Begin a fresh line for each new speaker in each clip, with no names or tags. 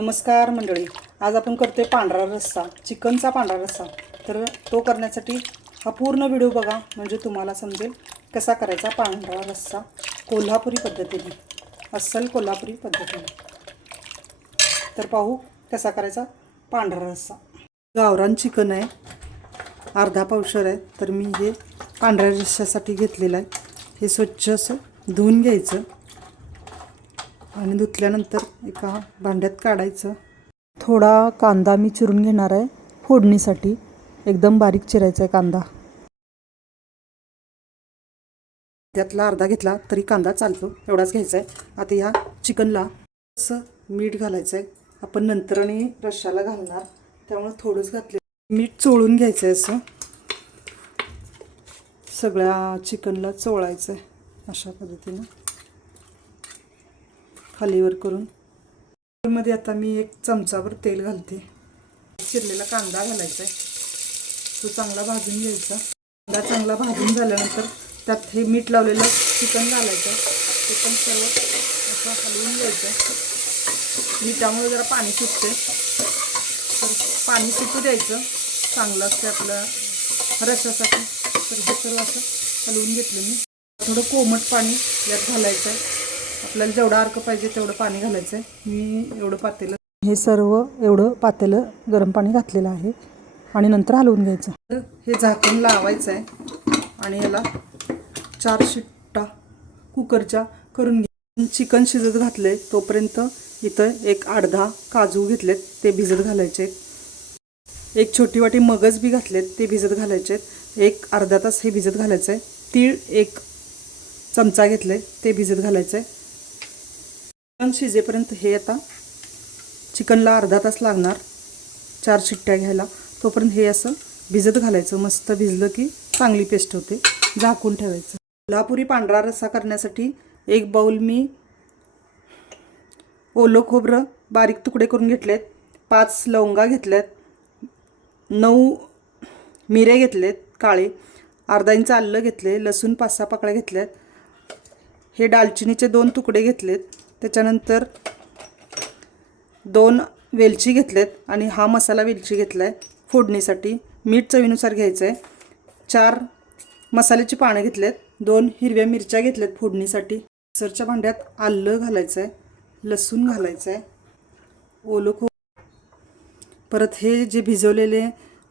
नमस्कार मंडळी. आज आपण करतोय पांढरा रस्सा चिकनचा पांढरा रस्सा. तर तो करण्यासाठी हा पूर्ण व्हिडिओ बघा म्हणजे तुम्हाला समजेल कसा करायचा पांढरा रस्सा कोल्हापुरी पद्धतीने. अस्सल कोल्हापुरी पद्धतीने. तर पाहू कसा करायचा पांढरा रस्सा. गावरान चिकन आहे. अर्धा पावशर आहे. तर मी हे पांढऱ्या रस्स्यासाठी घेतलेलं आहे. हे स्वच्छ असं धुवून घ्यायचं. आणि धुतल्यानंतर एका भांड्यात काढायचं. थोडा कांदा मी चिरून घेणार आहे फोडणीसाठी. एकदम बारीक चिरायचा आहे कांदा. त्यातला अर्धा घेतला तरी कांदा चालतो. एवढाच घ्यायचा आहे. आता ह्या चिकनला असं मीठ घालायचं आहे. आपण नंतर आणि रश्शाला घालणार. त्यामुळे थोडंच घातले. मीठ चोळून घ्यायचं आहे असं. सगळ्या चिकनला चोळायचं आहे अशा पद्धतीनं. खालीवर करून. मध्ये आता मी एक चमचाभर तेल घालते. चिरलेला कांदा घालायचा आहे. तो चांगला भाजून घ्यायचा. कांदा चांगला भाजून झाल्यानंतर त्यात हे मीठ लावलेलं चिकन घालायचं ते पण सर्व असं हलवून घ्यायचं मिठामुळे जरा पाणी सुटते. तर पाणी सुटू द्यायचं. चांगलं असते आपलं रशासाठी तर हे सर्व असं हलवून घेतलं मी. थोडं कोमट पाणी यात घालायचं आहे. आपल्याला जेवढं अर्क पाहिजे तेवढं पाणी घालायचं आहे. मी एवढं पातेलं हे सर्व एवढं पातेलं गरम पाणी घातलेलं आहे आणि नंतर हलवून घ्यायचं. हे झाकण लावायचं आहे आणि याला चार शिट्टा कुकरच्या करून घ्या. चिकन शिजत घातले तोपर्यंत इथं एक अर्धा काजू घेतलेत ते भिजत घालायचे एक छोटी वाटी मगज बी घातलेत ते भिजत घालायचे एक अर्धा तास हे भिजत घालायचं आहे. तीळ एक चमचा घेतले ते भिजत घालायचं आहे. चिकन शिजेपर्यंत हे आता चिकनला अर्धा तास लागणार. चार शिट्ट्या घ्यायला. तोपर्यंत हे असं भिजत घालायचं. मस्त भिजलं की चांगली पेस्ट होते. झाकून ठेवायचं. कोल्हापुरी पांढरा रस्सा करण्यासाठी एक बाऊल मी ओलं खोबरं बारीक तुकडे करून घेतलेत. पाच लवंगा घेतल्यात. नऊ मिरे घेतलेत काळे. अर्धा इंच आलं घेतले लसूण पाच सहा पाकळ्या घेतल्यात. हे दालचिनीचे दोन तुकडे घेतलेत. त्याच्यानंतर दोन वेलची घेतलेत आणि हा मसाला वेलची घेतला आहे फोडणीसाठी. मीठ चवीनुसार घ्यायचं आहे चार मसाल्याची पानं घेतलेत. दोन हिरव्या मिरच्या घेतल्यात फोडणीसाठी. मिक्सरच्या भांड्यात आलं घालायचं आहे लसूण घालायचं आहे ओलं खो परत हे जे भिजवलेले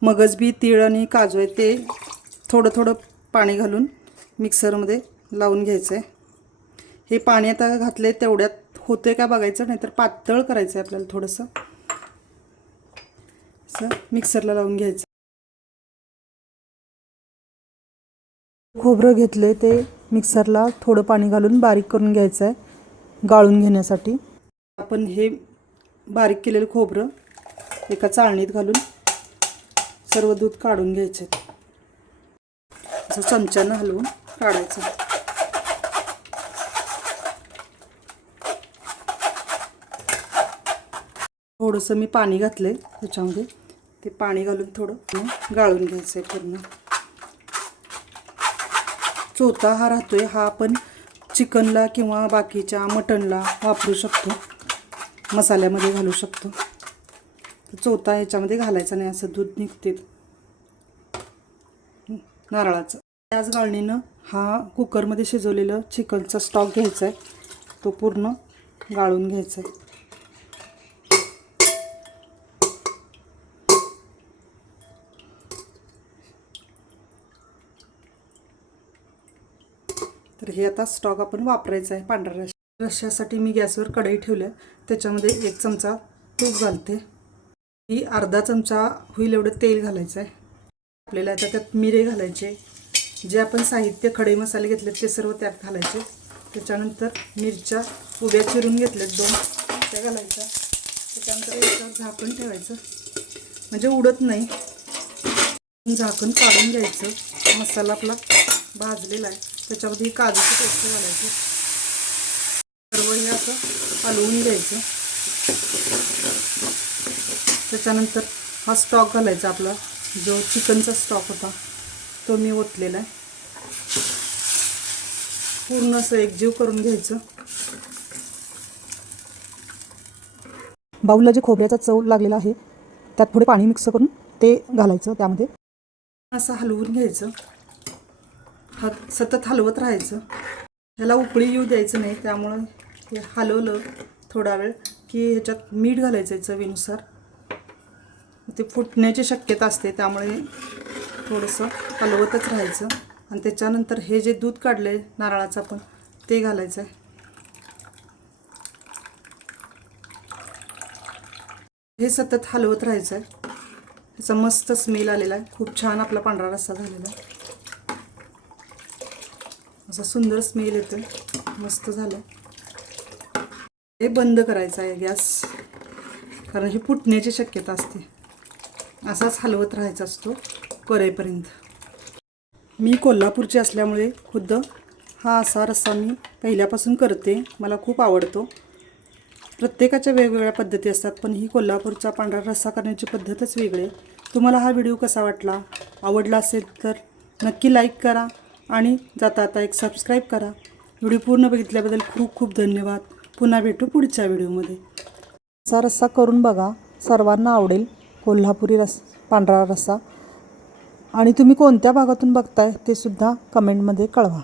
मगजबी तीळ आणि काजू आहे ते थोडं थोडं पाणी घालून मिक्सरमध्ये लावून घ्यायचं आहे हे पाणी आता घातले तेवढ्यात होते का बघायचं? नाहीतर पातळ करायचं आहे आपल्याला थोडंसं. असं मिक्सरला लावून घ्यायचं. खोबरं घेतले ते मिक्सरला. थोडं पाणी घालून बारीक करून घ्यायचं आहे गाळून घेण्यासाठी. आपण हे बारीक केलेलं खोबरं एका चाळणीत घालून सर्व दूध काढून घ्यायचे असं चमच्यानं हलवून काढायचं. थोडंसं मी पाणी घातलं आहे त्याच्यामध्ये. ते पाणी घालून थोडं गाळून घ्यायचं आहे पूर्ण. चोथा हा राहतो आहे हा आपण चिकनला किंवा बाकीच्या मटनला वापरू शकतो. मसाल्यामध्ये घालू शकतो. चोथा ह्याच्यामध्ये घालायचा नाही असं दूध निघते नारळाचं. त्याच गाळणीनं हा कुकरमध्ये शिजवलेलं चिकनचा स्टॉक घ्यायचा आहे तो पूर्ण गाळून घ्यायचा आहे तर हे आता स्टॉक आपण वापरायचा आहे पांढऱ्या रश रश्यासाठी मी गॅसवर कढई ठेवल्या. त्याच्यामध्ये एक चमचा तूप घालते. ही अर्धा चमचा होईल एवढं तेल घालायचं आहे आपल्याला आता त्यात मिरे घालायचे. जे आपण साहित्य खडे मसाले घेतलेत ते सर्व त्यात घालायचे. त्याच्यानंतर मिरच्या उभ्या चिरून घेतल्यात दोन. त्या घालायच्या. त्याच्यानंतर याच्यावर झाकण ठेवायचं. म्हणजे उडत नाही. झाकण काढून घ्यायचं. मसाला आपला भाजलेला आहे. त्याच्यामध्ये ही काजूची पेस्ट घालायची. सर्व हे असं हलवून घ्यायचं. त्याच्यानंतर हा स्टॉक घालायचा आपला. जो चिकनचा स्टॉक होता तो मी ओतलेला आहे. पूर्ण असं एकजीव करून घ्यायचं.
बाऊलला जे खोबऱ्याचा चव लागलेला आहे त्यात थोडे पाणी मिक्स करून ते घालायचं त्यामध्ये.
असं हलवून घ्यायचं. हात सतत हलवत राहायचं. ह्याला उकळी येऊ द्यायचं नाही त्यामुळं हे हलवलं थोडा वेळ की ह्याच्यात मीठ घालायचं आहे चवीनुसार. ते फुटण्याची शक्यता असते त्यामुळे थोडंसं हलवतच राहायचं. आणि त्याच्यानंतर हे जे दूध काढलं आहे नारळाचं आपण ते घालायचं आहे हे सतत हलवत राहायचं आहे त्याचा मस्त स्मेल आलेला आहे. खूप छान आपला पांढरा रस्सा झालेला आहे. असा सुंदर स्मेल येतो मस्त झालं. हे बंद करायचं आहे गॅस. कारण हे फुटण्याची शक्यता असते. असाच हलवत राहायचा असतो करेपर्यंत. मी कोल्हापूरची असल्यामुळे खुद्द हा असा रस्सा मी पहिल्यापासून करते. मला खूप आवडतो. प्रत्येकाच्या वेगवेगळ्या पद्धती असतात पण ही कोल्हापूरचा पांढरा रस्सा करण्याची पद्धतच वेगळी आहे. तुम्हाला हा व्हिडिओ कसा वाटला? आवडला असेल तर नक्की लाईक करा. आणि जाता आता एक सबस्क्राईब करा. व्हिडिओ पूर्ण बघितल्याबद्दल खूप खूप धन्यवाद. पुन्हा भेटू पुढच्या व्हिडिओमध्ये.
असा रस्सा करून बघा. सर्वांना आवडेल कोल्हापुरी रस पांढरा रस्सा. आणि तुम्ही कोणत्या भागातून बघताय ते सुद्धा कमेंटमध्ये कळवा.